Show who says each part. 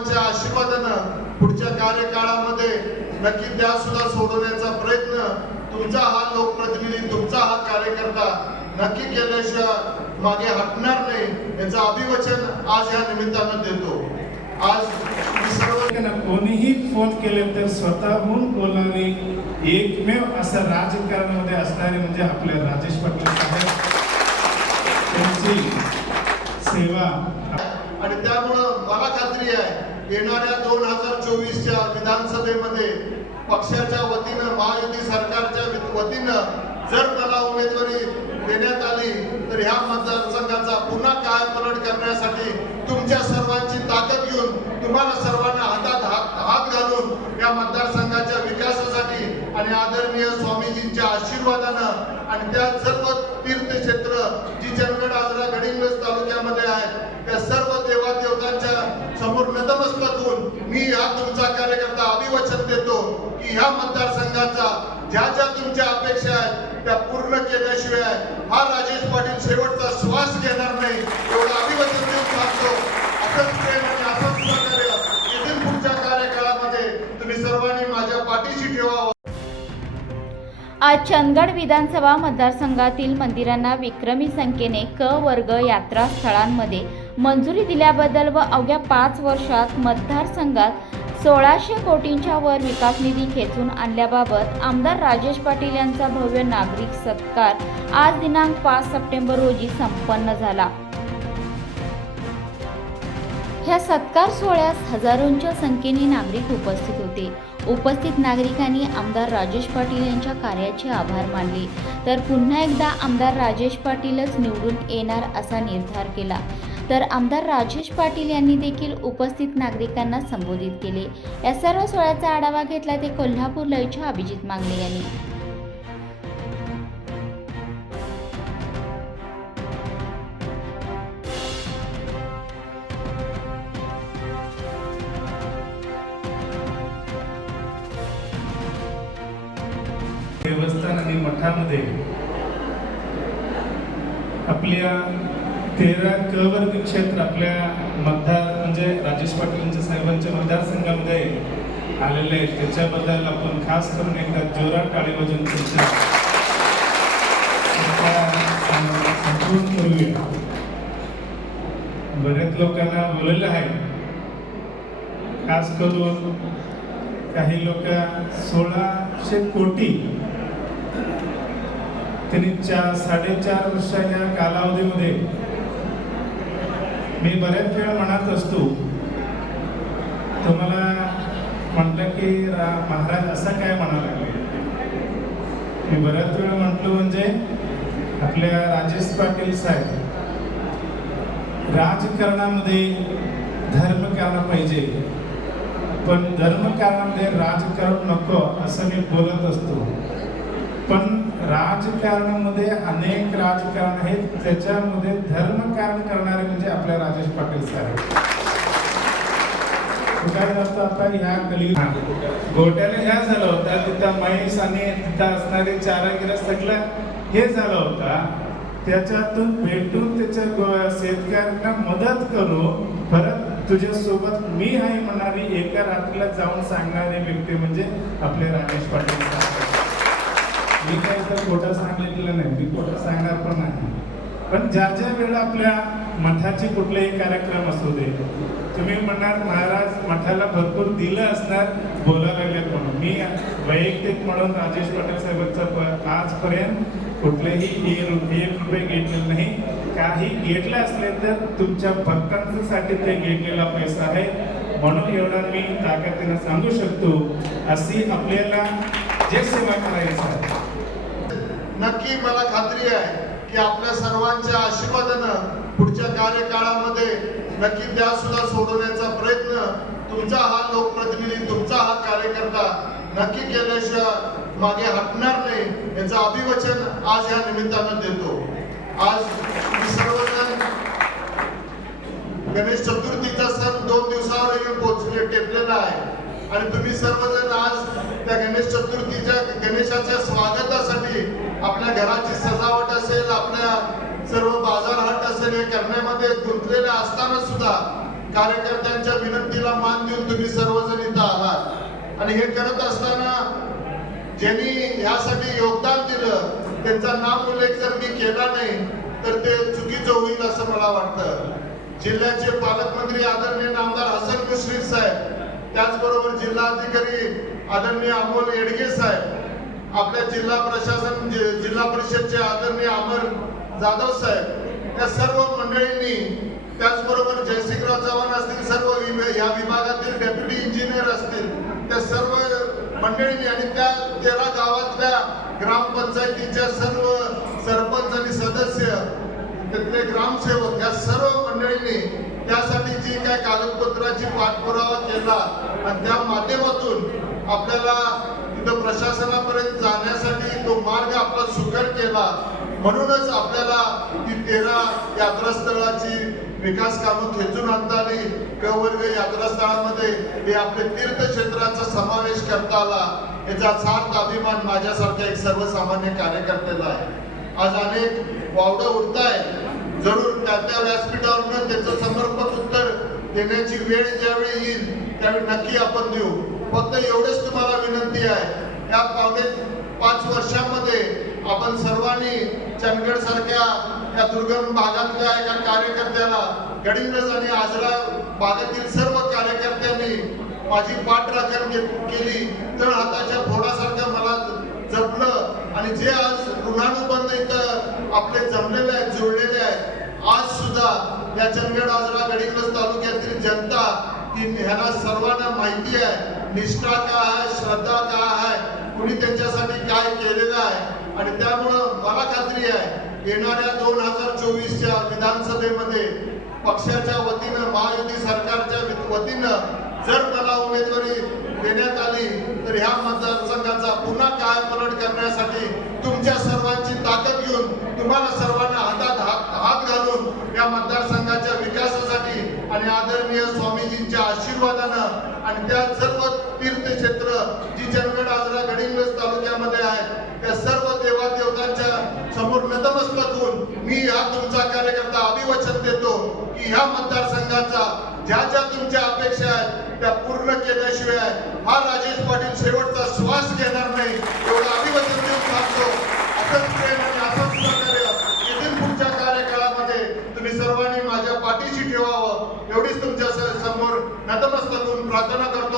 Speaker 1: सर्वांच्या आशीर्वादानं पुढच्या कार्यकाळामध्ये नक्की त्या सुद्धा सोडवण्याचा प्रयत्न तुमचा हा लोकप्रतिनिधी तुमचा हा कार्यकर्ता नक्की केल्याशिवाय मागे हटणार नाही याचं अभिवचन आज या निमित्तानं देतो. आज
Speaker 2: कोणीही फोन केले तर स्वतःहून बोलणारे एकमेव असं राजकारणामध्ये असणारे म्हणजे आपले राजेश पाटील साहेब. त्यांची सेवा
Speaker 1: आणि त्यामुळं येणाऱ्या दोन हजार चोवीसच्या विधानसभेमध्ये पक्षाच्या वतीनं महायुती सरकारच्या वतीनं जर मला उमेदवारी देण्यात आली तर ह्या मतदारसंघाचा पुन्हा कायापलट करण्यासाठी तुमच्या सर्वांची
Speaker 3: आज चंदगड विधानसभा मतदारसंघातील मंदिरांना विक्रमी संख्येने क वर्ग यात्रा स्थळांमध्ये मंजुरी दिल्याबद्दल व अवघ्या पाच वर्षात मतदारसंघात सोळाशे कोटींच्या वर विकास निधी खेचून आणल्याबाबत आमदार राजेश पाटील यांचा भव्य नागरिक सत्कार आज दिनांक पाच सप्टेंबर रोजी संपन्न झाला. ह्या सत्कार सोहळ्यास हजारोंच्या संख्येने नागरिक उपस्थित होते. उपस्थित नागरिकांनी आमदार राजेश पाटील यांच्या कार्याचे आभार मानले. तर पुन्हा एकदा आमदार राजेश पाटीलच निवडून येणार असा निर्धार केला. तर आमदार राजेश पाटील यांनी देखील उपस्थित नागरिकांना संबोधित केले. या सर्व सोहळ्याचा आढावा घेतला ते कोल्हापूर लयच्या अभिजित मांगले यांनी.
Speaker 2: देवस्थान आणि मठामध्ये आपल्या तेरा क वर्ग क्षेत्र आपल्या मतदार म्हणजे राजेश पाटील साहेबांच्या मतदारसंघामध्ये आलेले आहेत. त्याच्याबद्दल आपण खास करून एकदा जोरात टाळी वाजून त्यांच्या करूया. बऱ्याच लोकांना बोललेलं आहे. खास करून काही लोक सोळाशे कोटी त्यांनी चार साडेचार वर्षाच्या कालावधीमध्ये मी बऱ्याच वेळा म्हणत असतो तुम्हाला म्हटलं की रा- महाराज असा काय म्हणा लागले? मी बऱ्याच वेळा म्हटलो म्हणजे आपल्या राजेश पाटील साहेब राजकारणामध्ये धर्म केला पाहिजे पण धर्मकारणामध्ये राजकारण नको असं मी बोलत असतो. पण राजकारणामध्ये अनेक राजकारण आहेत त्याच्यामध्ये धर्मकारण करणारे म्हणजे आपल्या राजेश पाटील साहेब. काय जास्त आता ह्या कली गोट्याने ह्या झालं होता तिथं म्हैस आणि तिथं असणारे चारागिरा सगळं हे झालं होता. त्याच्यातून भेटून त्याच्या शेतकऱ्यांना मदत करू परत तुझ्या सोबत मी आहे म्हणणारी एका रात्रीला जाऊन सांगणारी व्यक्ती म्हणजे आपले राजेश पाटील साहेब. मी काही तर खोटं सांगितलं नाही मी खोटं सांगणार पण नाही. पण ज्या ज्या वेळेला आपल्या मठाचे कुठलेही कार्यक्रम असू दे तुम्ही म्हणणार महाराज मठाला भरपूर दिलं असणार बोलायला म्हणून. मी वैयक्तिक म्हणून राजेश पाटील साहेबांचं प- आजपर्यंत कुठलेही एक रुपये घेतलेलं नाही. काही घेतलं असले तर तुमच्या भक्तांसाठी ते घेतलेला पैसा आहे. म्हणून एवढा मी ताकदीनं सांगू शकतो अशी आपल्याला जे सेवा करायचं आहे.
Speaker 1: नक्की मला खात्री आहे की आपल्या सर्वांच्या आशीर्वादानं पुढच्या कार्यकाळामध्ये नक्की त्या सुद्धा सोडवण्याचा प्रयत्न तुमचा हा लोकप्रतिनिधी तुमचा हा कार्यकर्ता नक्की केल्याशिवाय मागे हटणार नाही याचं अभिवचन आज या निमित्तानं देतो. आज सर्वजण गणेश चतुर्थीचा सण दोन दिवसावर येऊन पोहोचले टेपलेला आहे. आणि तुम्ही सर्वजण आज त्या गणेश चतुर्थीच्या गणेशाच्या स्वागतासाठी आपल्या घराची सजावट असेल आपल्या सर्व बाजारहाट असेल हे करण्यामध्ये गुंतलेले असताना सुद्धा कार्यकर्त्यांच्या विनंतीला मान देऊन तुम्ही सर्वजण इथं आहात आणि हे करत असताना ज्यांनी यासाठी योगदान दिलं त्यांचा नाम उल्लेख जर मी केला नाही तर ते चुकीचं होईल असं मला वाटतं. जिल्ह्याचे पालकमंत्री आदरणीय आमदार हसन मुश्रीफ साहेब त्याचबरोबर जिल्हाधिकारी आदरणीय अमोल येडगे साहेब आपल्या जिल्हा प्रशासन जिल्हा परिषदचे आदरणीय अमर जाधव साहेब त्या सर्व मंडळींनी त्याचबरोबर जयसिंगराव चव्हाण असतील सर्व विभ- या विभागातील डेप्युटी इंजिनियर असतील त्या सर्व मंडळींनी आणि त्या तेरा गावातल्या ग्रामपंचायतीच्या सर्व सरपंच आणि सदस्य तिथले ग्रामसेवक या सर्व मंडळींनी त्यासाठी जी काय कागदपत्राची पाठपुरावा केला आणि त्या माध्यमातून आपल्याला तिथं प्रशासनापर्यंत जाण्यासाठी तो मार्ग आपला सुकर केला. म्हणूनच आपल्याला ती तेरा यात्रास्थळाची विकास कामं खेचून आणता आली क वर्ग यात्रास्थळामध्ये हे आपले तीर्थक्षेत्राचा समावेश करता आला. याचा सार्थ अभिमान माझ्यासारख्या एक सर्वसामान्य कार्यकर्त्याला आहे. आज अनेक वावडं उठताय जरूर त्या त्या व्यासपीठावरनं त्याचं समर्पक उत्तर देण्याची वेळ ज्यावेळी येईल त्यावेळी नक्की आपण देऊ. फक्त एवढेच तुम्हाला विनंती आहे. या पावणे पाच वर्षामध्ये आपण सर्वांनी चंदगड सारख्या या दुर्गम भागातल्या एका कार्यकर्त्याला गडिंग्रज आणि आजरा भागातील सर्व कार्यकर्त्यांनी माझी पाठराखण केली. तर हाताच्या फोडासारखं मला जपलं आणि जे आज ऋणानुबंध इथं आपले जमलेले आहेत जुळलेले आहेत आज सुद्धा या चंदगड आजरा गडिंग्रज तालुक्यातील जनता की ह्याला सर्वांना माहिती आहे. निष्ठा काय आहे श्रद्धा काय आहे कुणी त्यांच्यासाठी काय केलेलं आहे? आणि त्यामुळं मला खात्री आहे येणाऱ्या दोन हजार चोवीसच्या विधानसभेमध्ये पक्षाच्या वतीनं महायुती सरकारच्या वतीनं जर मला उमेदवारी देण्यात आली तर ह्या मतदारसंघाचा पुन्हा काय पलट करण्यासाठी तुमच्या सर्वांची ताकद घेऊन तुम्हाला सर्वांना हातात हात हात घालून या मतदारसंघाच्या विकासासाठी आणि आदरणीय स्वामीजींच्या आशीर्वादानं आणि त्या जर तुमचा कार्यकर्ता अभिवचन देतो की ह्या मतदारसंघाचा ज्या ज्या तुमच्या अपेक्षा आहेत त्या पूर्ण केल्याशिवाय हा राजेश पाटील शेवटचा श्वास घेणार नाही एवढं अभिवचन देऊन सांगतो. असंच प्रेम आणि असंच सहकार्य येथील पुढच्या कार्यकाळामध्ये तुम्ही सर्वांनी माझ्या पाठीशी ठेवावं एवढीच तुमच्यासमोर नतमस्तक होऊन प्रार्थना करतो.